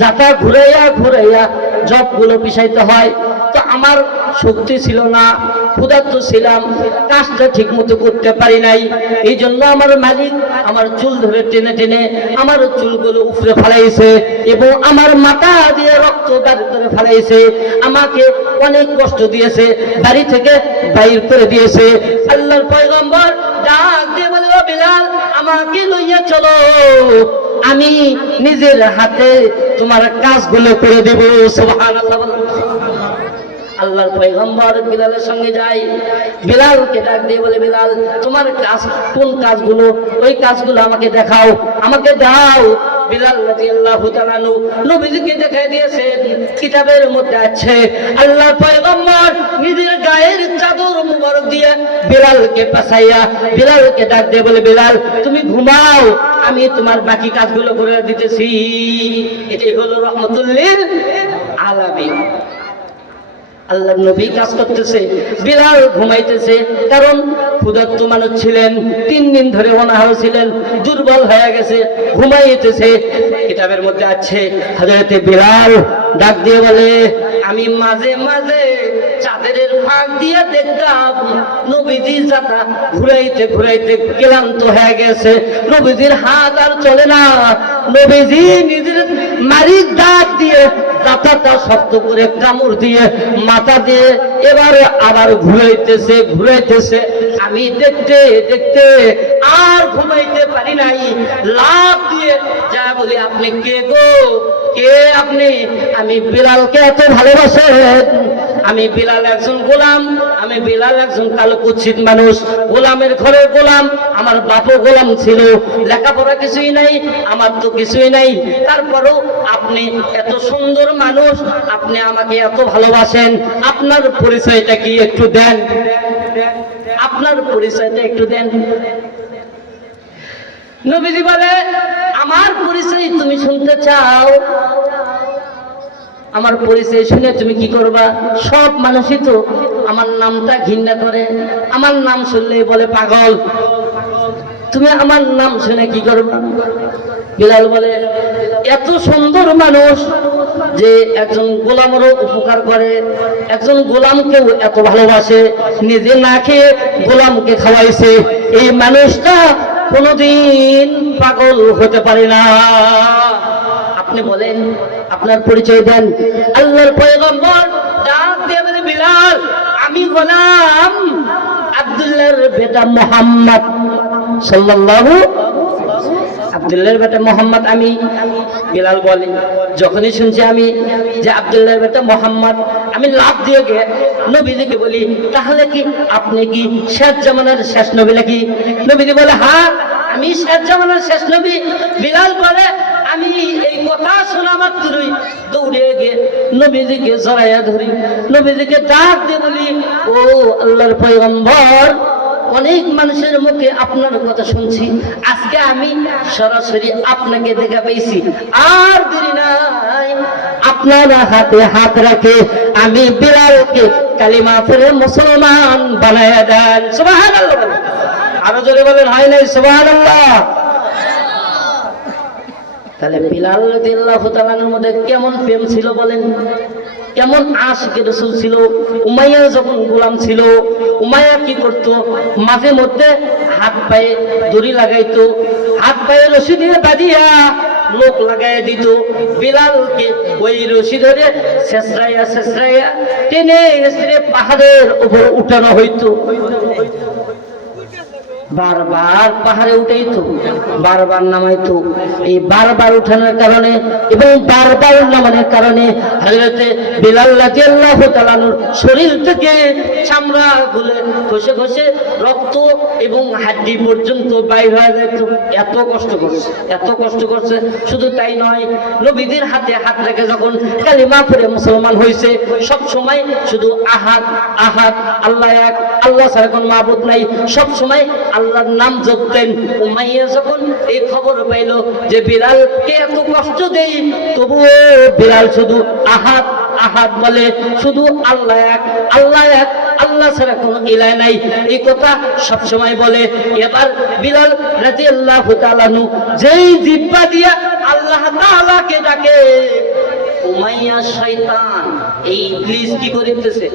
যাতা ঘুরাইয়া ঘুরাইয়া জবগুলো পিসাইতে হয়, তো আমার শক্তি ছিল না, ক্ষুধার্ত ছিলাম, কাজটা ঠিক মতো করতে পারি নাই। এই জন্য আমার মালিক আমার চুল ধরে টেনে টেনে আমার চুলগুলো উপরে ফেলাইছে এবং আমার মাথা দিয়ে রক্ত বের করে ফেলাইছে, আমাকে অনেক কষ্ট দিয়েছে, বাড়ি থেকে বাইর করে দিয়েছে। আল্লাহর পয়গম্বর ডাক দিয়ে বলে, ও বিলাল, আমাকে লইয়া চলো, আমি নিজের হাতে তোমার কাজগুলো করে দেব। সুবহানাল্লাহ। আল্লাহর পয়গম্বর বিলালের সঙ্গে যায়। বিলালকে ডাক দিয়ে বলে, বিলাল, তোমার কাজ কোন কাজগুলো, ওই কাজগুলো আমাকে দেখাও, আমাকে দাও। বিলাল রাদিয়াল্লাহু তাআলা নবীজিকে দেখাই দিয়েছে। কিতাবের মধ্যে আছে, আল্লাহর পয়গম্বর নিজের গায়ের চাদর মুবারক দিয়ে বিলালকে পাছাইয়া বিলালকে ডাক দিয়ে বলে, বিলাল, তুমি ঘুমাও, আমি তোমার বাকি কাজগুলো করে দিতেছি। এটাই হলো রাহমাতুল লিল আলামিন। আল্লাহর নবী কাজ করতেছে, বিলাল ঘুমাইতেছে, কারণ ক্ষুধার্ত মানুষ ছিলেন, 3 দিন ধরে অনাহার ছিলেন, দুর্বল হয়ে গেছে, ঘুমাইতেছে। কিতাবের মধ্যে আছে, হযরতে বিলাল ডাক দিয়ে বলে, আমি মাঝে মাঝে চাদরের ফাঁক দিয়ে দেখতাম নবীজি যাতা ঘুরাইতে ঘুরাইতে ক্লান্ত হয়ে গেছে, নবীজির হাত আর চলে না, নবীজি নিজের মারির দাঁত দিয়ে মাথাটা শক্ত করে কামড় দিয়ে মাথা দিয়ে এবার আবার ঘুরাইতেছে ঘুরাইতেছে। আমি দেখতে দেখতে আর ঘুমাইতে পারি নাই, লাফ দিয়ে যা বলি, আপনি কে গো, কে আপনি? আমি বিলালকে এত ভালোবাসেন? আমি বিলাল একজন গোলাম, আমি বিলাল একজন কালো কুৎসিত মানুষ, গোলামের ঘরের গোলাম, আমার বাপও গোলাম ছিল, লেখাপড়া কিছুই নাই, আমার তো কিছুই নাই, তারপরেও আপনি এত সুন্দর মানুষ, আপনি আমাকে এত ভালোবাসেন, আপনার পরিচয়টা কি একটু দেন, আপনার পরিচয়টা একটু দেন। নবীজি বলে, আমার পরিচয় তুমি শুনতে চাও? আমার পরিচয় শুনে তুমি কি করবা? সব মানুষই তো আমার নামটা ঘৃণা করে, আমার নাম শুনলেই বলে পাগল, তুমি আমার নাম শুনে কি করবা? বিলাল বলে, এত সুন্দর মানুষ যে একজন গোলামেরও উপকার করে, একজন গোলামকেও এত ভালোবাসে, নিজে না খেয়ে গোলামকে খাওয়াইছে, এই মানুষটা কোনোদিন পাগল হতে পারে না। আপনি বলেন, আপনার পরিচয় দেন। আল্লাহর পয়গম্বর ডাক দিয়ে বলে, বিলাল আমি গোলাম আব্দুল্লাহর বেটা মুহাম্মদ সাল্লাল্লাহু আব্দুল্লাহর বেটা মোহাম্মদ আমি। বিলাল বলে, যখনই শুনছি আমি যে আব্দুল্লাহর বেটা মোহাম্মদ, আমি লাফ দিয়ে গিয়ে নবীজিকে বলি, তাহলে কি আপনি কি শেষ জামানার শেষ নবী নাকি? নবীজি বলে, হ্যাঁ আমি শেষ জামানার শেষ নবী। বিলাল বলে, আমি এই কথা শোনা মাত্রই দৌড়ে গিয়ে নবীজিকে জড়াইয়া ধরি, নবীজিকে ডাক দিয়ে বলি, ও আল্লাহর পয়গম্বর, অনেক মানুষের মুখে আপনার কথা শুনছি, আজকে আমি সরাসরি আপনাকে দেখা পেয়েছি। আর দেরি নাই, আপনার হাতে হাত রাখে আমি বিলালকে কালিমা পড়ে মুসলমান বানায়া দেন। সুবহানাল্লাহ। আরো জোরে বলেন, হয় নাই সুবহানাল্লাহ? তাহলে বিলাল রাদিয়াল্লাহু তাআলার মধ্যে কেমন প্রেম ছিল বলেন, কেমন আশিকে রাসূল ছিল। উমাইয়া যখন গোলাম ছিল, উমাইয়া কি করতো, মাঝে মধ্যে হাত পায়ে দড়ি লাগাইতো, হাত পায়ে রশি দিয়ে বাঁধিয়া লোক লাগাই দিত। বিলালকে ওই রশি ধরে শেষরাইয়া টেনে এসে পাহাড়ের উপর উঠানো হইতো। বারবার পাহাড়ে উঠাইতো, বারবার নামাইতো। এই বারবার উঠানোর কারণে এবং বারবার নামানোর কারণে হযরতে বিলাল রাদিয়াল্লাহু তাআলার শরীর থেকে চামড়া গুলো খসে খসে রক্ত এবং হাড্ডি পর্যন্ত বাইর হয়ে যেত। এত কষ্ট করছে, এত কষ্ট করছে। শুধু তাই নয়, নবীদের হাতে হাত রেখে যখন কালিমা পড়ে মুসলমান হয়েছে, সব সময় শুধু আহাদ আহাদ, আল্লাহ এক, আল্লাহ ছাড়া কোনো মাবুদ নাই, সব সময় আল্লাহর নাম জপতেন। উমাইয়া যখন এই খবর পাইল যে বিলালকে এত কষ্ট দেই, তবুও বিলাল শুধু আহাদ আহাদ বলে, শুধু আল্লাহ এক, আল্লাহ এক, আল্লাহ ছাড়া কোনো ইলাহ নাই, এই কথা সব সময় বলে। এবার বিলাল রাদিয়াল্লাহু তাআলা আনহু যেই জিহ্বা দিয়া আল্লাহ তাআলাকে ডাকে, উমাইয়া শয়তান এই ইবলিস কি করিতেছে,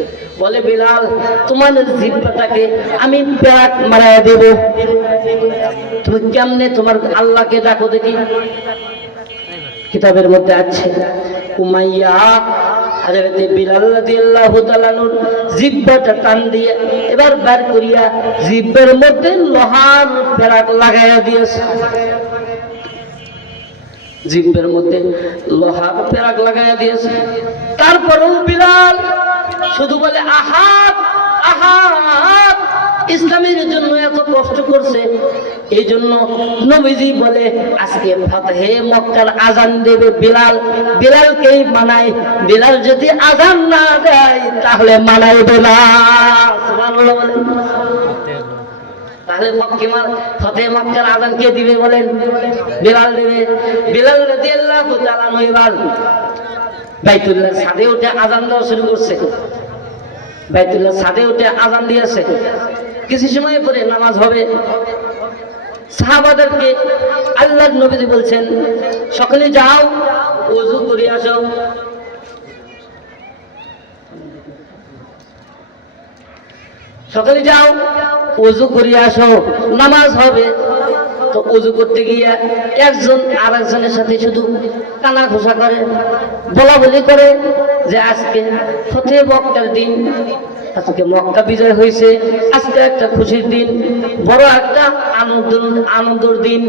বলে বিলাল তোমার জিহ্বাটাকে আমি ব্যাট মারায়া দেব, তুমি কেমনে তোমার আল্লাহকে ডাকো দেখি। কিতাবের মধ্যে আছে, উমাইয়া হযরতে বিলাল রাদিয়াল্লাহু তাআলা আনহুর জিহ্বাটা টান দিয়ে এবার বের করিয়া জিহ্বার মধ্যে লোহার পেরাক লাগাইয়া দিয়েছে। জিহ্বার মধ্যে লোহার পেরাক লাগাইয়া দিয়েছে। তারপরেও বিলাল শুধু বলে আহাদ আহাদ। ইসলামের জন্য এত কষ্ট করছে, এই জন্য নবীজি বলে আজকে ফাতহে মক্কার আজান দেবে বিলাল, বিলালকেই মানায়। বিলাল যদি আজান না দেয় তাহলে মানাইবে না। সুবহানাল্লাহ বলেন। তাহলে ফাতহে মক্কার আজান কে দিবে বলেন? বিলাল দেবে। বিলাল রাদিয়াল্লাহু তাআলা আনহু এবার বাইতুল্লাহর ছাদে উঠে আজান দেওয়া শুরু করছে। বাইতুল্লাহর ছাদে উঠে আজান দিয়েছে। কিছু সময় পরে নামাজ হবে। সাহাবাদেরকে আল্লাহর নবী বলছেন, সকলে যাও ওযু করে আসো। সকলে যাও ওযু করে আসো, নামাজ হবে। তো ওযু করতে গিয়ে একজন আর একজনের সাথে শুধু কানা ঘোষা করে, বলা বলি করে যে আজকে ফতেহ মক্কার দিন, আজকে মক্কা বিজয় হয়েছে, আজকে একটা খুশির দিন, বড় একটা আনন্দের দিন।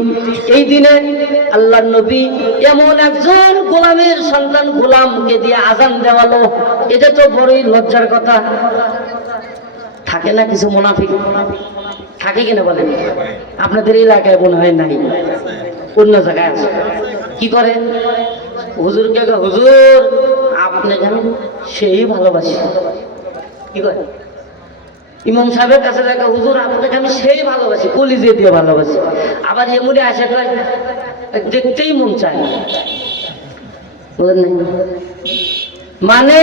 এই দিনে আল্লাহর নবী এমন একজন গোলামের সন্তান গোলামকে দিয়ে আজান দেওয়ালো, এটা তো বড়ই লজ্জার কথা। থাকে না কিছু মুনাফিক, থাকে কিনা বলেন? আপনাদের এলাকায় মনে হয় নাই, অন্য জায়গায় আছে। কি করে? হুজুরকে হুজুর আপনাকে আমি সেই ভালোবাসি। কি করে? ইমাম সাহেবের কাছে দেখা, হুজুর আপনাকে আমি সেই ভালোবাসি, কলিজে দিয়ে ভালোবাসি। আবার এমনি আসে কয় দেখতেই মন চায়। মানে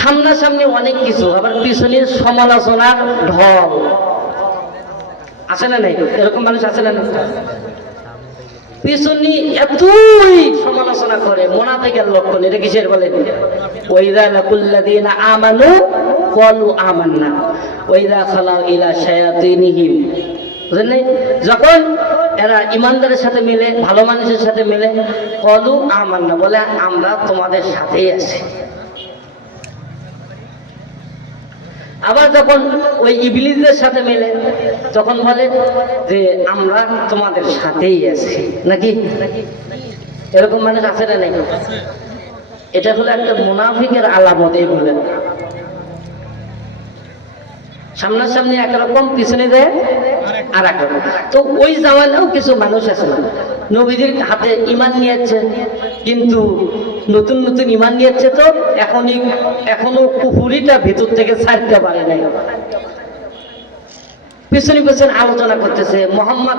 সামনাসামনি অনেক কিছু, আবার পিছনে সমালোচনার ঢল আছে না নাই? এরকম মানুষ আছে না? পিছনে এতই সমালোচনা করে, মুনাফিকের লক্ষণ। এটা কিসের বলে? ওয়াইযা লাকুল্লাযীনা আমানু ক্বালু আমান্না ওয়াইযা খালাউ ইলা শায়াতিনিহিম বুঝলেন নাই? যখন এরা ইমানদারের সাথে মিলে, ভালো মানুষের সাথে মিলে, কলু আমান্না, বলে আমরা তোমাদের সাথেই আছি। আবার যখন ওই ইবলিসের সাথে মিলে, তখন বলে যে আমরা তোমাদের সাথেই আছি। নাকি এরকম মানুষ আছে না নাকি? এটা হলো একটা মুনাফিকের আলামত। এইগুলো সামনাসামনি একরকম, পিছনে দেয় আর একরকম। তো ওই জামানাও কিছু মানুষ আছে নবীজির হাতে ইমান নিয়েছে, কিন্তু নতুন নতুন ইমান নিয়েছে, তো এখনো কুফুরিটা ভিতর থেকে ছাড়তে পারে নাই। পিছনে পিছনে আলোচনা করতেছে, মোহাম্মদ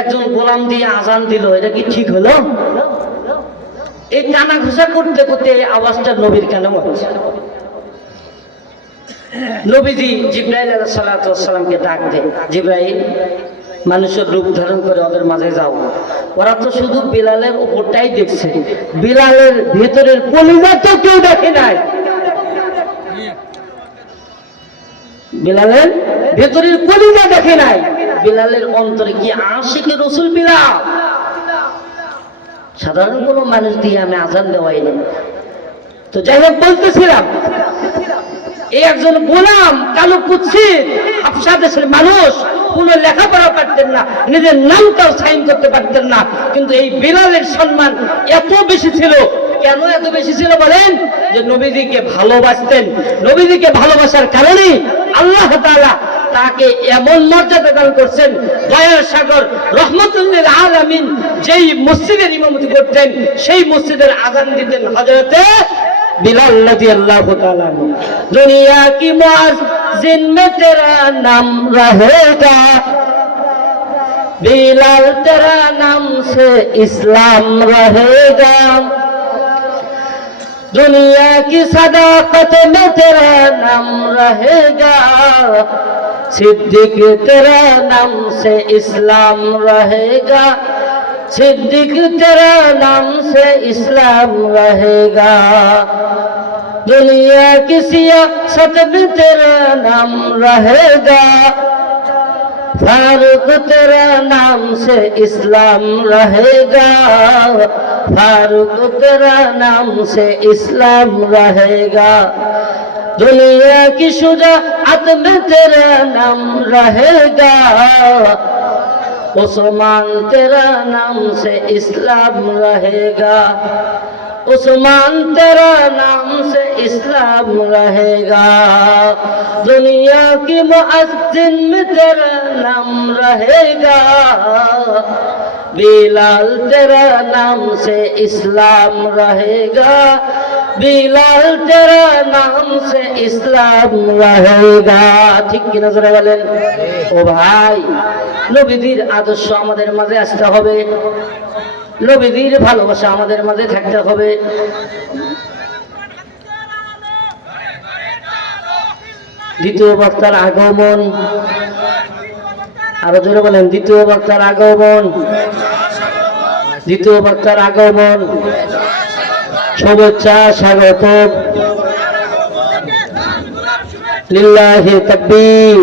একজন গোলাম দিয়ে আজান দিল, এটা কি ঠিক হলো? এই কানা ঘুষা করতে করতে আওয়াজটা নবীর কানে হচ্ছে। নবীজি জিবরাইল আলাইহিস সালাতু ওয়াস সালামকে ডাক দেয়, জিবরাইল মানুষের রূপ ধারণ করে ওদের মাঝে যাও। ওরা তো শুধু বিলালের উপরটাই দেখছে, বিলালের ভেতরের কলিজা তো কেউ দেখে নাই। বিলালের ভেতরের কলিজা দেখে নাই। বিলালের অন্তরে কি আশিকে রাসূল বিলাল? সাধারণ কোনো মানুষ দিয়ে আমি আজান দেওয়াই নেই। তো যাই হোক, বলতেছিলাম এই একজন গোলাম, কালো কুৎসিত হাবশা দেশের মানুষ, কোনো লেখাপড়া পারতেন না, নিজের নামটাও সাইন করতে পারতেন না, কিন্তু এই বিলালের সম্মান এত বেশি ছিল। কেন এত বেশি ছিল বলেন? যে নবীজিকে ভালোবাসতেন। নবীজিকে ভালোবাসার কারণে আল্লাহ তাআলা তাকে এমন মর্যাদা দান করছেন। দয়ার সাগর রহমতুল লিল আলামিন যেই মসজিদের ইমামতি করতেন, সেই মসজিদের আযান দিতেন হযরতে बिलाल रज़ियल्लाहु ताला अन्हु। दुनिया की मुअज़्ज़िन में तेरा नाम रहेगा, बिलाल तेरा नाम से इस्लाम रहेगा। दुनिया की सदाकत में तेरा नाम रहेगा, सिद्दीक तेरा नाम से इस्लाम रहेगा, सिद्दीक तेरा नाम से इस्लाम रहेगा। दुनिया की सियासत में तेरा नाम रहेगा, फारूक तेरा नाम से इस्लाम रहेगा, फारूक तेरा नाम से इस्लाम रहेगा। दुनिया की शुजाअत में तेरा नाम रहेगा, उस्मान तेरा नाम से इस्लाम रहेगा, उस्मान तेरा नाम से इस्लाम रहेगा। दुनिया की मुअज़्ज़िन में तेरा नाम रहेगा, बिलाल तेरा नाम से इस्लाम रहेगा, बिलाल तेरा नाम से इस्लाम रहेगा। ठीक কি না জোরে বলেন? ও ভাই, নবীজির আদর্শ আমাদের মাঝে আসতে হবে, নবীজির ভালোবাসা আমাদের মাঝে থাকতে হবে। দ্বিতীয় বক্তার আগমন, আরো জোরে বলেন, দ্বিতীয় বক্তার আগমন, দ্বিতীয় বক্তার আগমন, শুভেচ্ছা, স্বাগত। লিল্লাহি তাকবীর,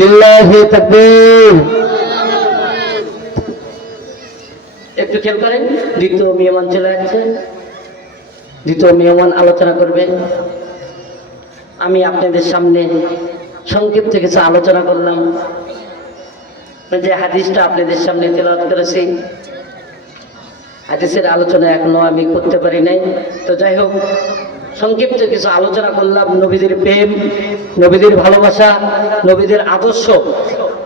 লিল্লাহি তাকবীর। একটু খেয়াল করেন, দ্বিতীয় মেহমান চলে যাচ্ছে, দ্বিতীয় মেহমান আলোচনা করবে। আমি আপনাদের সামনে সংক্ষিপ্ত কিছু আলোচনা করলাম, যে হাদিসটা আপনাদের সামনে তেলাওয়াত করেছি, হাদিসের আলোচনা এখনো আমি করতে পারি নাই। তো যাই হোক, সংক্ষিপ্ত কিছু আলোচনা করলাম। নবীদের প্রেম, নবীদের ভালোবাসা, নবীদের আদর্শ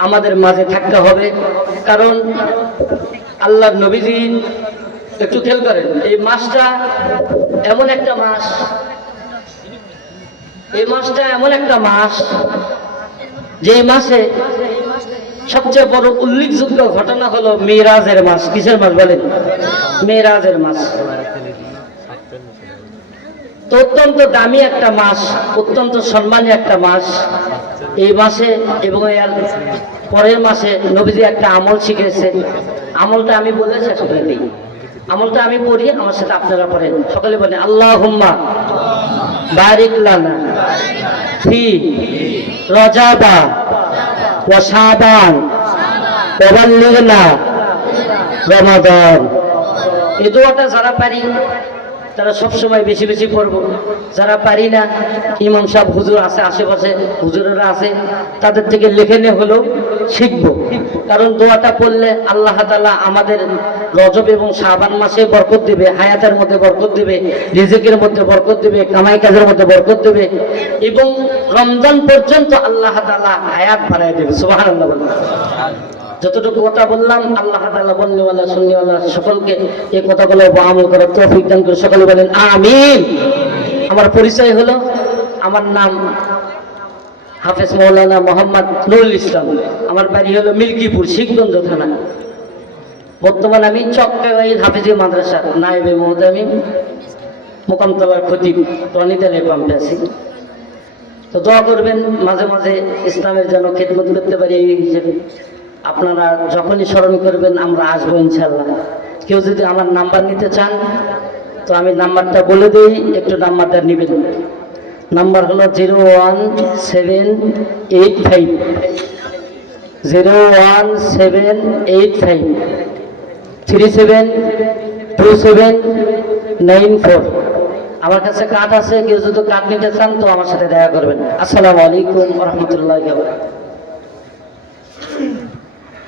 আমাদের মাঝে থাকতে হবে। কারণ আল্লাহর নবীজি, একটু খেয়াল করেন, এই মাসটা এমন একটা মাস, এই মাসটা এমন একটা মাস যে মাসে সবচেয়ে বড় উল্লেখযোগ্য ঘটনা হলো মেরাজের মাস। কিসের মাস বলেন? মেরাজের মাস। তো অত্যন্ত দামি একটা মাস, অত্যন্ত সম্মানী একটা মাস। এই মাসে এবং এর পরের মাসে নবীজি একটা আমল শিখেছে। আমলটা আমি বলে শেষ করে দিই। আমলটা আমি পড়ি, আমার সাথে আপনারা পড়েন। সকলে বলেন, আল্লাহুম্মা বারিক লানা ফি রজাবা ওয়া শাবান ওয়া বাল্লিগনা রমাদান। এই দোয়াটা যারা পারি তারা সবসময় বেশি বেশি পড়বো। যারা পারি না, ইমাম সাহেব হুজুর আছে আশেপাশে, হুজুরেরা আছে, তাদের থেকে লিখে নিয়ে হলেও শিখবো। কারণ দোয়াটা পড়লে আল্লাহ তাআলা আমাদের রজব এবং শাবান মাসে বরকত দেবে, হায়াতের মধ্যে বরকত দেবে, রিজিকের মধ্যে বরকত দেবে, কামাই কাজের মধ্যে বরকত দেবে, এবং রমজান পর্যন্ত আল্লাহ তাআলা হায়াত বাড়ায় দেবে। সুবহানাল্লাহ বলুন। যতটুকু কথা বললাম আল্লাহ তাআলা বলনেওয়ালা শুননেওয়ালা সকলকে এই কথাগুলো আমল করার তৌফিক দান করে সকলে বলেন আমিন। আমার পরিচয় হলো, আমার নাম হাফেজ মাওলানা মোহাম্মদ নুরুল ইসলাম। আমার বাড়ি হলো মিল্কিপুর, শিখগঞ্জ থানা। বর্তমান আমি চক্কাগাইল হাফেজি মাদ্রাসা নায়েবে মুহতামিম মোকামতলার খতিব রনিতালে পাম্পে আছি। তো দোয়া করবেন মাঝে মাঝে ইসলামের যেন খেদমত করতে পারি। এই হিসেবে আপনারা যখনই স্মরণ করবেন আমরা আসবো ইনশাল্লাহ। কেউ যদি আমার নাম্বার নিতে চান তো আমি নাম্বারটা বলে দিই, একটু নাম্বারটা নেবেন। নাম্বার হলো 01785 372794। আমার কাছে কার্ড আছে, কেউ যদি কার্ড নিতে চান তো আমার সাথে দেখা করবেন। আসসালামু আলাইকুম ওয়া রাহমাতুল্লাহি ওয়া বারাকাতুহু।